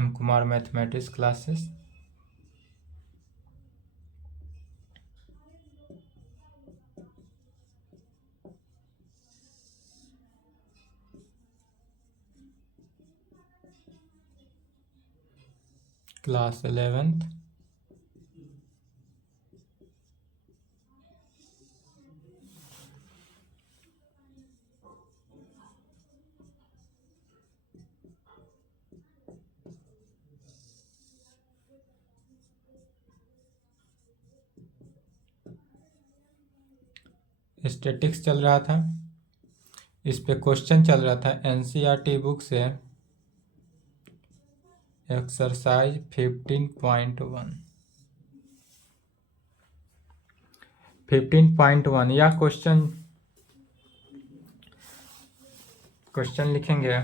M Kumar mathematics classes. Class 11th। Statics चल रहा था, इस पे क्वेश्चन चल रहा था एनसीईआरटी बुक से एक्सरसाइज 15.1। 15.1 या क्वेश्चन लिखेंगे।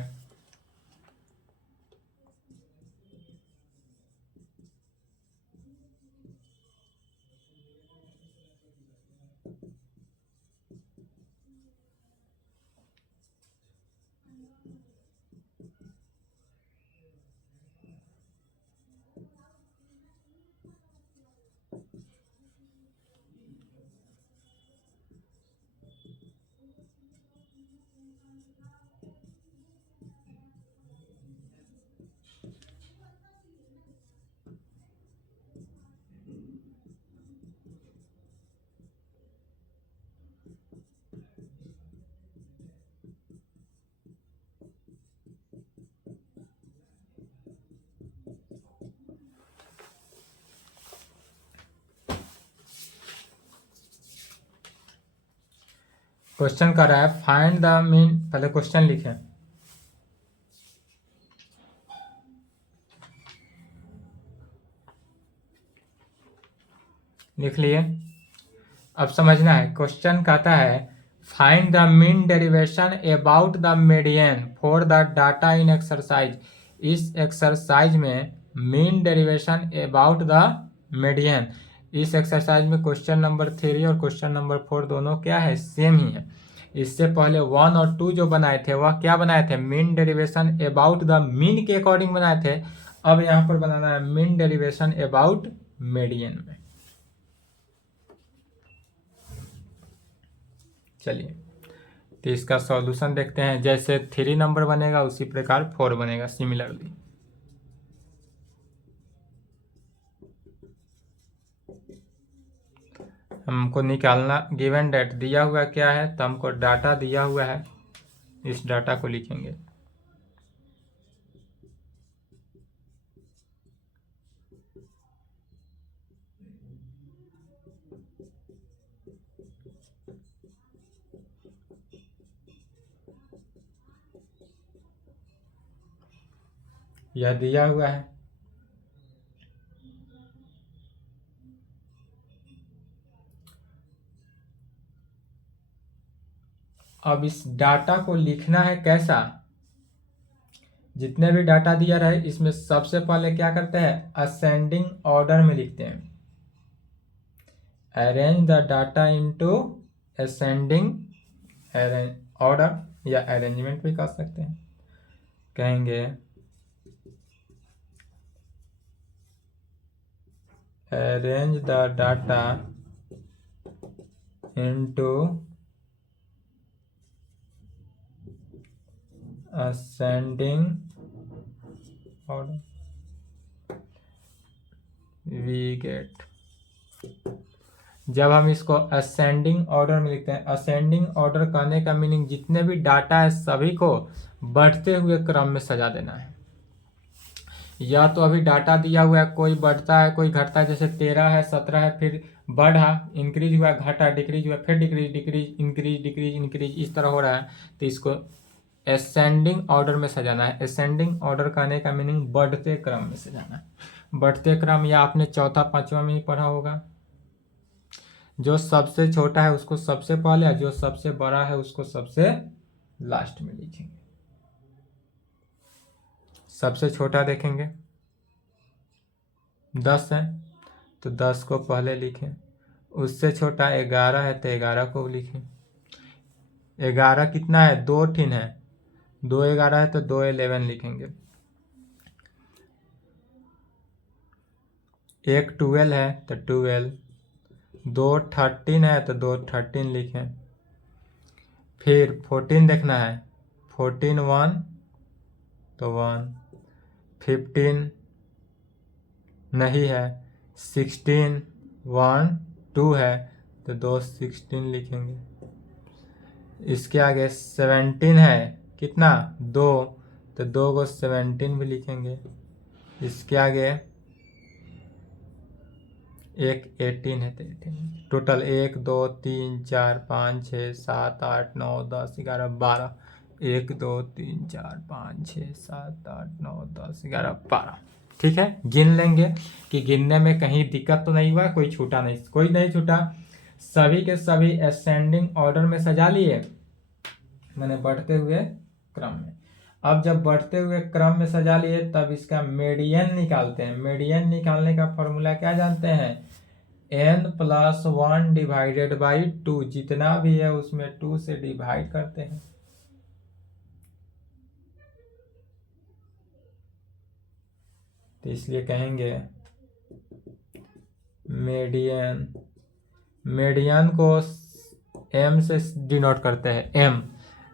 क्वेश्चन कर रहा है फाइंड द मीन, पहले क्वेश्चन लिखें। लिख लिए। अब समझना है, क्वेश्चन कहता है find the mean derivation about the median for the data in exercise. इस एक्सरसाइज में mean derivation about the median, इस एक्सरसाइज में क्वेश्चन नंबर 3 और क्वेश्चन नंबर 4 दोनों क्या है, सेम ही है। इससे पहले 1 और 2 जो बनाए थे वह क्या बनाए थे, mean derivation about the mean के अकॉर्डिंग बनाए थे। अब यहाँ पर बनाना है मीन डेरिवेशन अबाउट मीडियन में। चलिए, तो इसका सॉल्यूशन देखते हैं। जैसे 3 नंबर बनेगा उसी प्रकार 4 बनेगा सिमिलरली। हमको निकालना गिवन डेट दिया हुआ क्या है, तो हमको डाटा दिया हुआ है, इस डाटा को लिखेंगे। यह दिया हुआ है। अब इस डाटा को लिखना है कैसा, जितने भी डाटा दिया रहे इसमें सबसे पहले क्या करते हैं, असेंडिंग ऑर्डर में लिखते हैं। Arrange the data into ascending order, या अरेंजमेंट भी कर सकते हैं। कहेंगे arrange the data into ascending order we get। जब हम इसको असेंडिंग ऑर्डर में लिखते हैं, असेंडिंग ऑर्डर कहने का मीनिंग जितने भी डाटा है सभी को बढ़ते हुए क्रम में सजा देना है। या तो अभी डाटा दिया हुआ है, कोई बढ़ता है कोई घटता है, जैसे 13 है 17 है, फिर बढ़ा इंक्रीज हुआ, घटा डिक्रीज हुआ, फिर decrease decrease increase decrease increase, इस तरह हो रहा है। तो इसको असेंडिंग ऑर्डर में सजाना है। असेंडिंग ऑर्डर कहने का मीनिंग बढ़ते क्रम में सजाना है। बढ़ते क्रम या आपने चौथा पांचवा में ही पढ़ा होगा, जो सबसे छोटा है उसको सबसे पहले, जो सबसे बड़ा है उसको सबसे लास्ट में लिखेंगे। सबसे छोटा देखेंगे 10 है तो 10 को पहले लिखें, उससे छोटा 11 है तो 11 को लिखें। 11 कितना है, 2 ठिन है, 2 11 है तो 2 11 लिखेंगे। एक 12 है तो 12, 2 13 है तो 2 13 लिखें। फिर 14 देखना है, 14 1 तो 1, 15 नहीं है, 16 1 2 है तो 2 16 लिखेंगे। इसके आगे 17 है, कितना 2, तो 2 को 17 भी लिखेंगे। इसके आगे एक 18 है तो 18, टोटल 1 2 3 4 5 6 7 8 9 10 11 12, 1 2 3 4 5 6 7 8 9 10 11 12। ठीक है, गिन लेंगे कि गिनने में कहीं दिक्कत तो नहीं हुआ, कोई छूटा नहीं, कोई नहीं छूटा, सभी के सभी असेंडिंग ऑर्डर में सजा लिए, मैंने बढ़ते हुए क्रम में। अब जब बढ़ते हुए क्रम में सजा लिए तब इसका मीडियन निकालते हैं। मीडियन निकालने का फॉर्मूला क्या जानते हैं, n+1 डिवाइडेड बाई 2, जितना भी है उसमें 2 से डिवाइड करते हैं। तो इसलिए कहेंगे मीडियन, मीडियन को m से डिनोट करते हैं, m,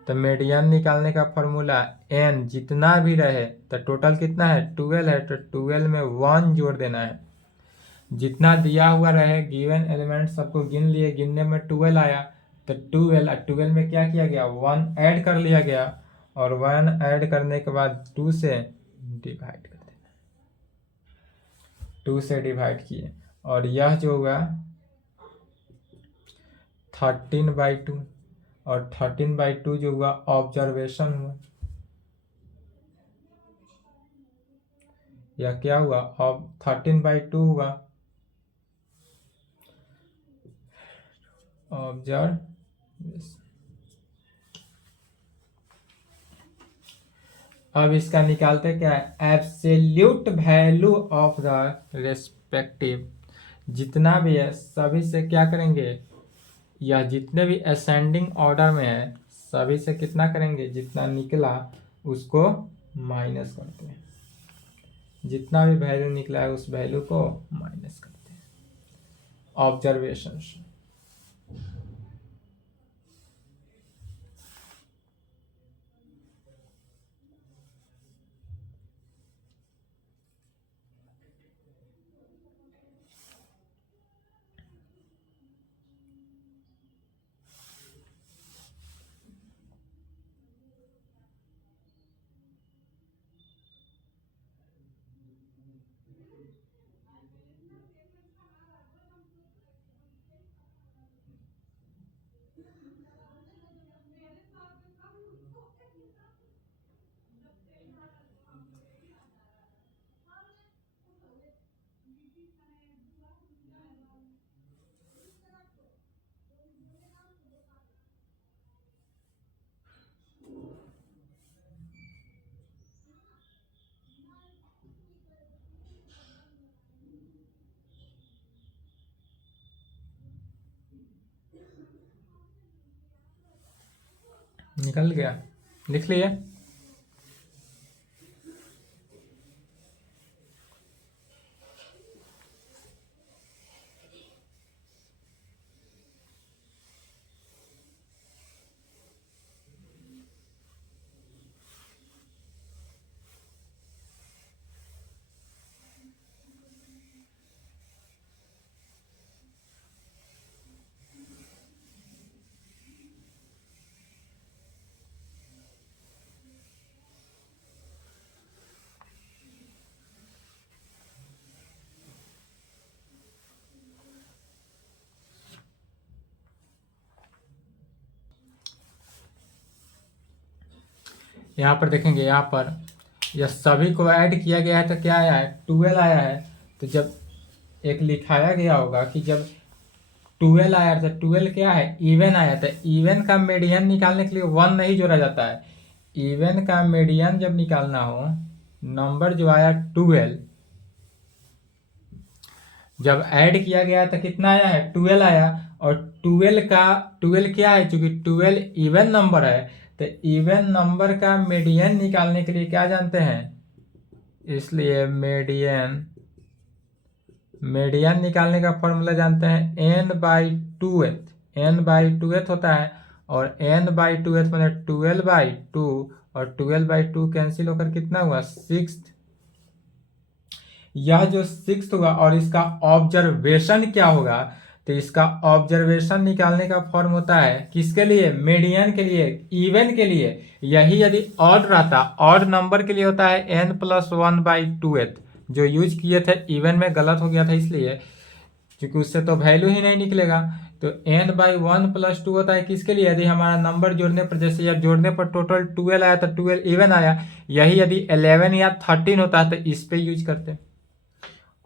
तो मीडियन निकालने का फॉर्मूला n जितना भी रहे, तो टोटल कितना है 12 है, तो 12 में 1 जोड़ देना है। जितना दिया हुआ रहे गिवन एलिमेंट सबको गिन लिए, गिनने में 12 आया तो 12 में क्या किया गया, 1 ऐड कर लिया गया, और 1 ऐड करने के बाद 2 से डिवाइड कर देना, 2 से डिवाइड किए, और यह जो हुआ 13/2, और 13/2 जो हुआ ऑब्जर्वेशन हुआ, यह क्या हुआ, अब 13/2 हुआ ऑब्जर्वेशन। अब इसका निकालते क्या है, absolute value of the respective, जितना भी है सभी से क्या करेंगे, या जितने भी असेंडिंग ऑर्डर में है सभी से कितना करेंगे, जितना निकला उसको माइनस करते हैं, जितना भी वैल्यू निकला है उस वैल्यू को माइनस करते हैं ऑब्जर्वेशन से। निकल गया, लिख लिए। यहाँ पर देखेंगे, यहाँ पर यह सभी को ऐड किया गया है तो क्या आया है, 12 आया है। तो जब एक लिखाया गया होगा कि जब 12 आया तो 12 क्या है, इवन आया, तो इवन का मीडियन निकालने के लिए 1 नहीं जोड़ा जाता है। इवन का मीडियन जब निकालना हो, नंबर जो आया 12, जब ऐड किया गया तो कितना आया है, 12 आया, और 12 क्या है, चूंकि 12 इवन नंबर है तो इवन नंबर का मीडियन निकालने के लिए क्या जानते हैं, इसलिए मीडियन मीडियन निकालने का फॉर्मूला जानते हैं n/2th। n/2th होता है और n/2th मतलब 12/2 और 12/2 कैंसिल होकर कितना हुआ 6। यह जो 6 होगा और इसका ऑब्जर्वेशन क्या होगा, तो इसका ऑब्जर्वेशन निकालने का फॉर्म होता है किसके लिए, मीडियन के लिए, इवन के लिए। यही यदि ऑड रहता, ऑड नंबर के लिए होता है n+1/2th। जो यूज किए थे इवन में गलत हो गया था इसलिए, क्योंकि उससे तो वैल्यू ही नहीं निकलेगा। तो n/1+2 होता है किसके लिए, यदि हमारा नंबर जोड़ने पर, जैसे या जोड़ने पर टोटल 12 आया तो 12 इवन आया। यही यदि 11 या 13 होता है तो इस पे यूज करते।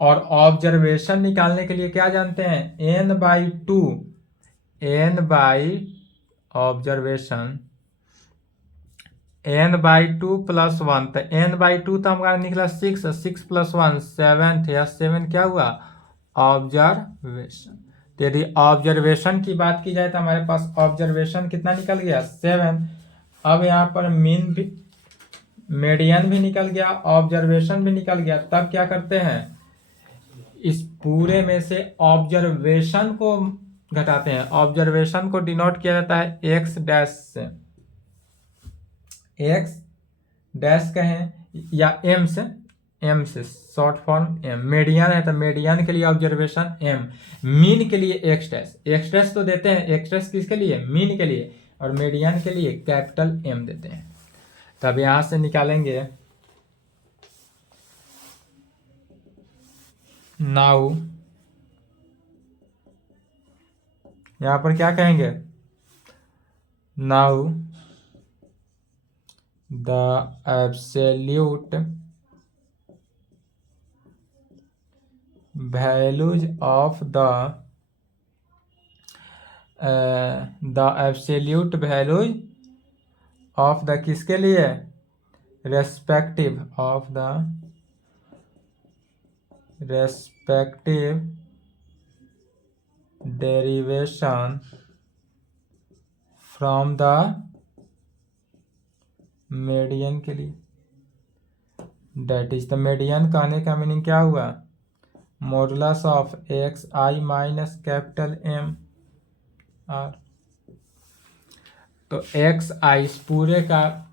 और ऑब्जर्वेशन निकालने के लिए क्या जानते हैं, n/2, ऑब्जर्वेशन n/2+1। तो n/2 तो हमारा निकला 6, 6+1 7 या 7 क्या हुआ ऑब्जर्वेशन। तो यदि ऑब्जर्वेशन की बात की जाए तो हमारे पास ऑब्जर्वेशन कितना निकल गया 7। अब यहाँ पर मीन भी, मीडियन भी निकल गया, ऑब्जर्वेशन भी निकल गया। तब क्या करते हैं, इस पूरे में से ऑब्जर्वेशन को घटाते हैं। ऑब्जर्वेशन को डिनोट किया जाता है x डैश से, x डैश कहें या m से, m से शॉर्ट फॉर्म m। मीडियन है तो मीडियन के लिए ऑब्जर्वेशन m, मीन के लिए x डैश। x डैश तो देते हैं, x डैश किसके लिए, मीन के लिए, और मीडियन के लिए कैपिटल M देते हैं। तब यहां से निकालेंगे नाउ, यहां पर क्या कहेंगे, now the absolute values of the absolute values of the किसके लिए, respective of the respective derivation from the median के लिए। डेट इज द मीडियन कहने का मीनिंग क्या हुआ, modulus of xi minus capital M R। तो xi इस पूरे का,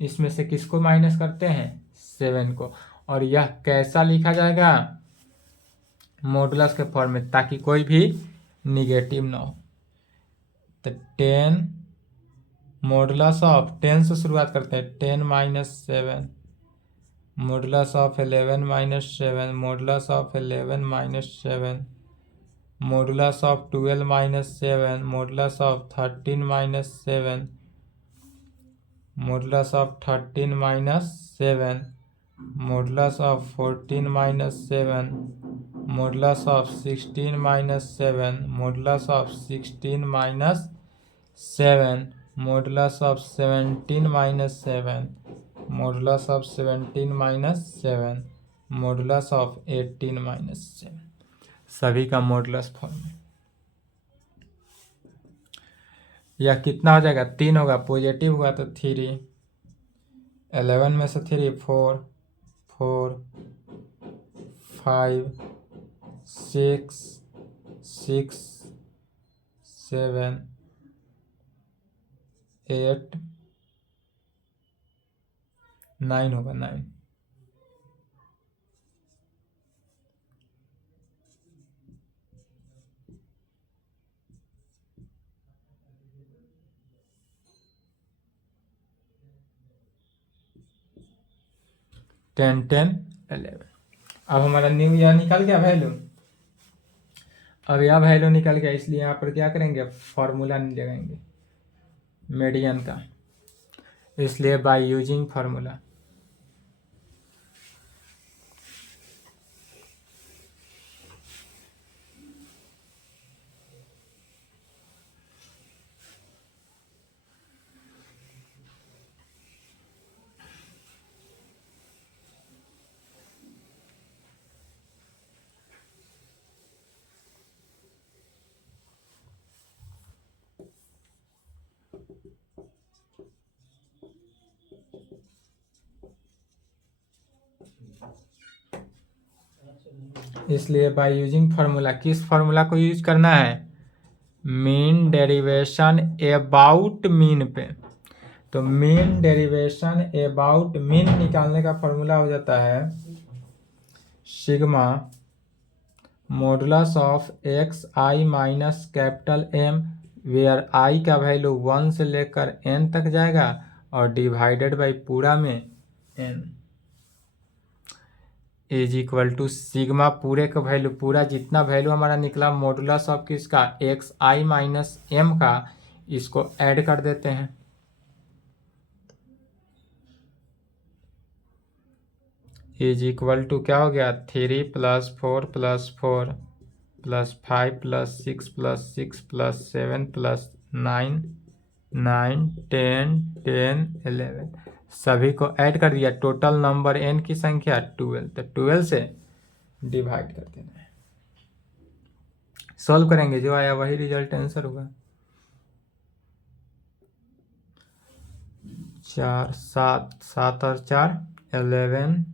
इसमें से किसको माइनस करते हैं 7 को, और यह कैसा लिखा जाएगा मॉडुलस के फॉर्म में, ताकि कोई भी निगेटिव ना हो। तो 10 मॉडुलस ऑफ 10 से शुरुआत करते हैं, 10-7 modulus of 11-7 modulus of 11-7 modulus of 12-7 modulus of 13-7 modulus of 13-7 modulus of 14-7 modulus of 16-7 modulus of 16-7 modulus of 17-7 modulus of 17-7 modulus of 18-7, सभी का मॉडुलस फॉर्म में। यह कितना हो जाएगा 3 होगा, पॉजिटिव हुआ तो 3, 11 में से 3 4 4 5 6 6 7 8 9 होगा 9। टेन 11। अब हमारा न्यू ईयर निकल गया वैल्यू। अब यह वैल्यू निकल गया, इसलिए यहाँ पर क्या करेंगे फॉर्मूला लगाएंगे मीडियन का, इसलिए बाय यूजिंग फार्मूला। इसलिए बाय यूजिंग फार्मूला, किस फार्मूला को यूज करना है? मीन डेरिवेशन अबाउट मीन पे। तो मीन डेरिवेशन अबाउट मीन निकालने का फार्मूला हो जाता है sigma modulus of x i minus capital M, where i का वैल्यू 1 से लेकर n तक जाएगा और डिवाइडेड बाई पूरा में n is equal to sigma पूरे का वैल्यू, पूरा जितना वैल्यू हमारा निकला मॉडुलस ऑफ किसका, एक्स आई माइनस एम का, इसको ऐड कर देते हैं। इज इक्वल टू क्या हो गया, 3 + 4 + 4 + 5 + 6 + 6 + 7 + 9 9 10 10 11 सभी को ऐड कर दिया। टोटल नंबर n की संख्या 12, तो 12 से डिवाइड कर देना है। सॉल्व करेंगे, जो आया वही रिजल्ट आंसर होगा। 4 7 7 और 4 11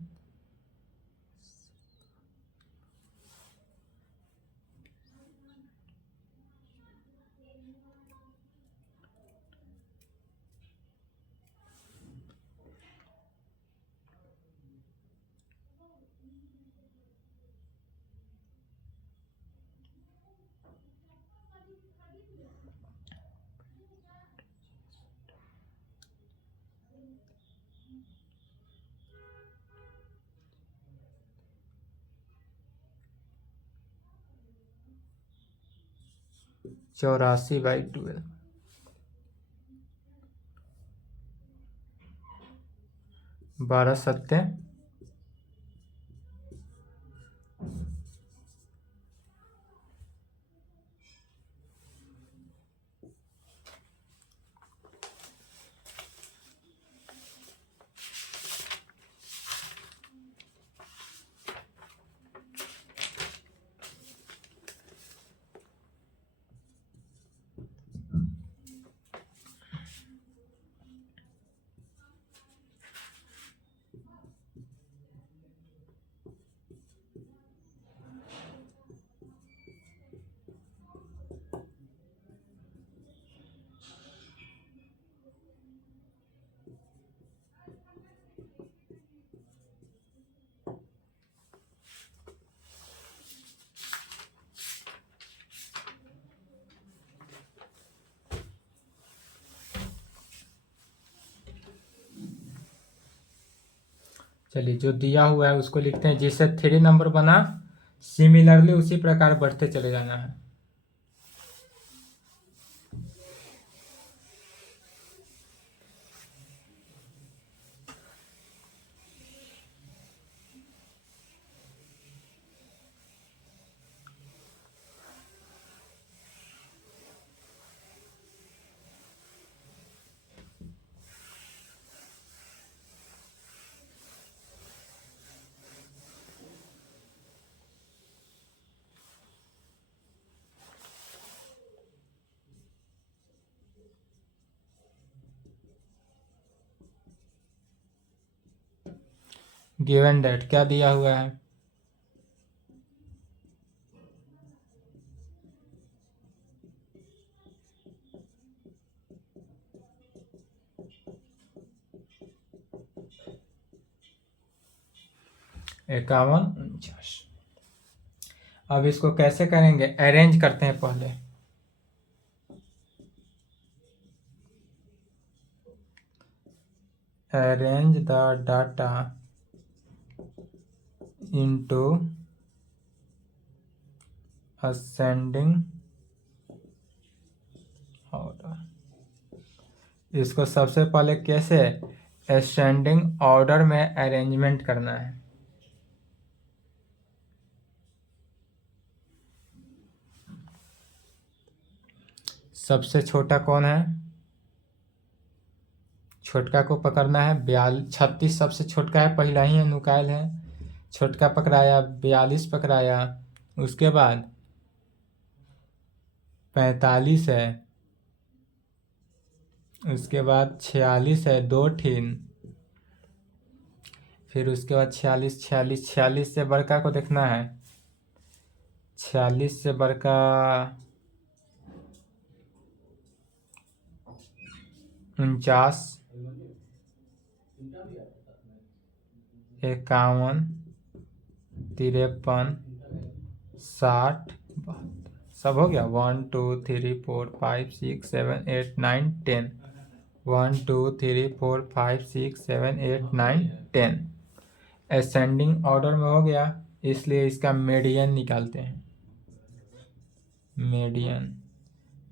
84/12 12 सत्ते चलिए, जो दिया हुआ है उसको लिखते हैं, जिससे 3 नंबर बना सिमिलरली उसी प्रकार बढ़ते चले जाना है। गिवन दैट क्या दिया हुआ है, इक्यावन 49। अब इसको कैसे करेंगे, अरेंज करते हैं पहले। Arrange the data into ascending order. इसको सबसे पहले कैसे असेंडिंग ऑर्डर में अरेंजमेंट करना है। सबसे छोटा कौन है, छोटका को पकड़ना है। 36 सबसे छोटका है, पहला ही नुकायल है, छोटका पकड़ाया, 42 पकड़ाया, उसके बाद 45 है, उसके बाद 46 है, 2 ठीन, फिर उसके बाद 46 46 46 से बड़का को देखना है, 46 से बढ़कर 49, 51, 53, 60, सब हो गया। 1 2 3 4 5 6 7 8 9 10, 1 2 3 4 5 6 7 8 9 10 असेंडिंग ऑर्डर में हो गया, इसलिए इसका मीडियन निकालते हैं।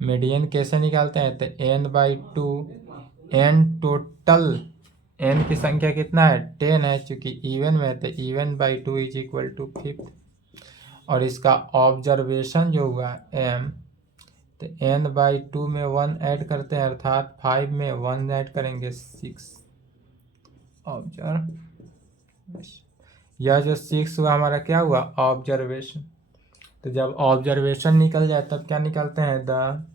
मीडियन कैसे निकालते हैं? तो n/2, n टोटल, n की संख्या कितना है? 10 है, चूंकि इवन में है तो even/2 = 5th। और इसका ऑब्जर्वेशन जो हुआ m, तो n/2 में 1 ऐड करते हैं, अर्थात 5 में 1 ऐड करेंगे 6 ऑब्जर्व। यह जो 6 हुआ हमारा क्या हुआ? ऑब्जर्वेशन। तो जब ऑब्जर्वेशन निकल जाए तब क्या निकालते हैं? The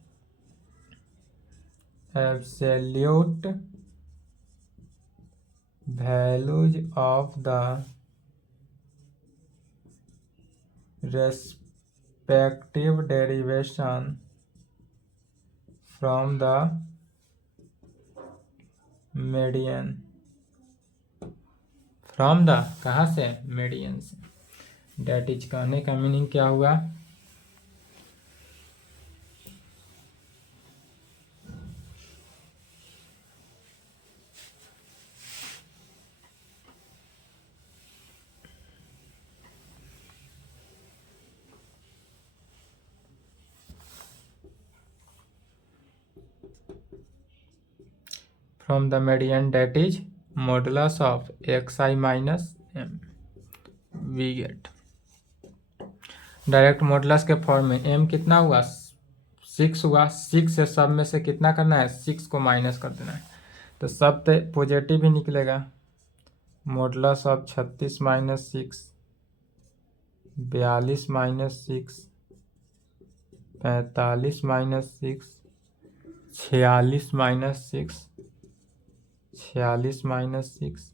absolute values of the respective derivation from the median. From the कहाँ से? मीडियन से। डेट इज कहने का मीनिंग क्या हुआ? From the median that is modulus of xi minus m। We get direct modulus के फॉर्म में m कितना हुआ? 6 हुआ। 6 से सब में से कितना करना है? 6 को माइनस कर देना है, तो सब तो पॉजिटिव ही निकलेगा। Modulus of 36 minus 6, 42 minus 6, 45 minus 6, 46 minus 6, 46 minus 6,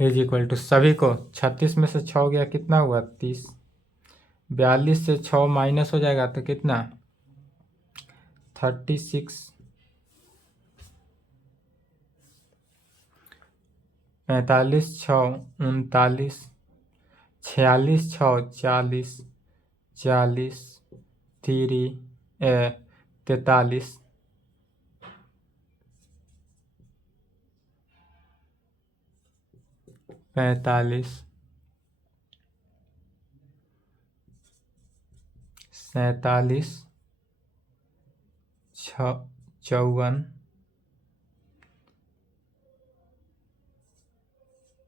= सभी को 36 में से 6 गया, कितना हुआ? 30। 42 से 6 माइनस हो जाएगा तो कितना? 36। 45 6 39, 46 6 40, 40 43, 45, 47, 54,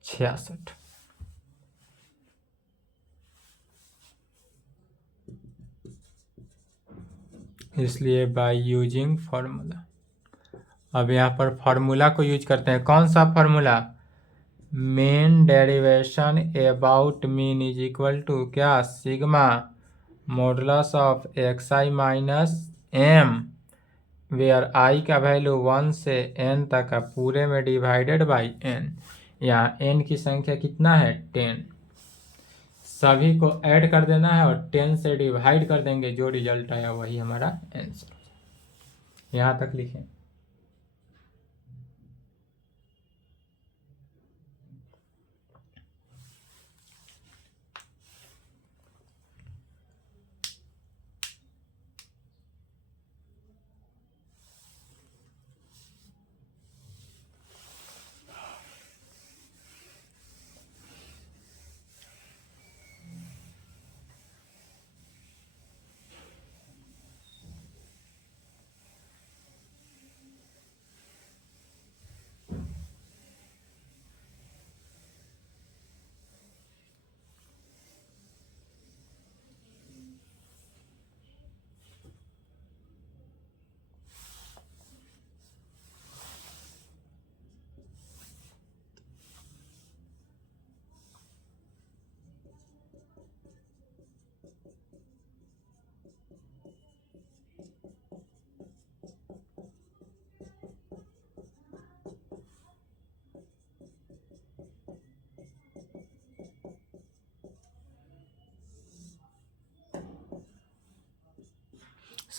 66। इसलिए बाय यूजिंग फार्मूला। अब यहाँ पर फार्मूला को यूज करते हैं। कौन सा formula? Mean deviation about mean is equal to क्या? Sigma modulus of xi minus m, where i का वैल्यू 1 से n तक है, पूरे में डिवाइडेड बाई n। यहाँ n की संख्या कितना है? 10। सभी को ऐड कर देना है और 10 से डिवाइड कर देंगे, जो रिजल्ट आया वही हमारा आंसर। यहाँ तक लिखें।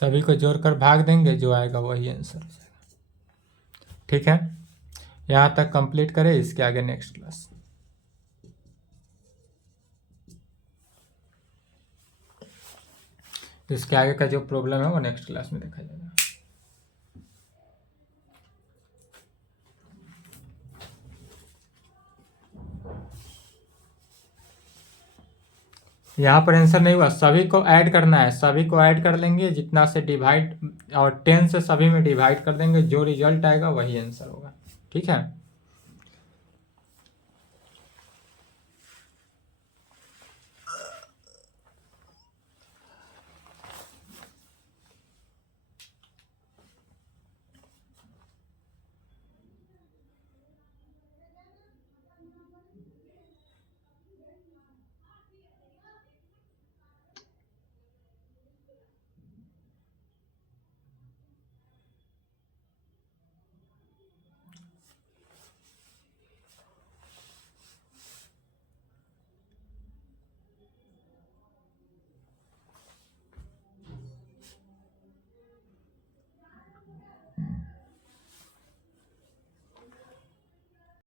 सभी को जोड़कर भाग देंगे, जो आएगा वही आंसर हो जाएगा। ठीक है, यहाँ तक कंप्लीट करें, इसके आगे नेक्स्ट क्लास। इसके आगे का जो प्रॉब्लम है वो नेक्स्ट क्लास में देखा जाएगा। यहाँ पर आंसर नहीं हुआ, सभी को ऐड करना है, सभी को ऐड कर लेंगे, जितना से डिवाइड और 10 से सभी में डिवाइड कर देंगे, जो रिजल्ट आएगा वही आंसर होगा। ठीक है।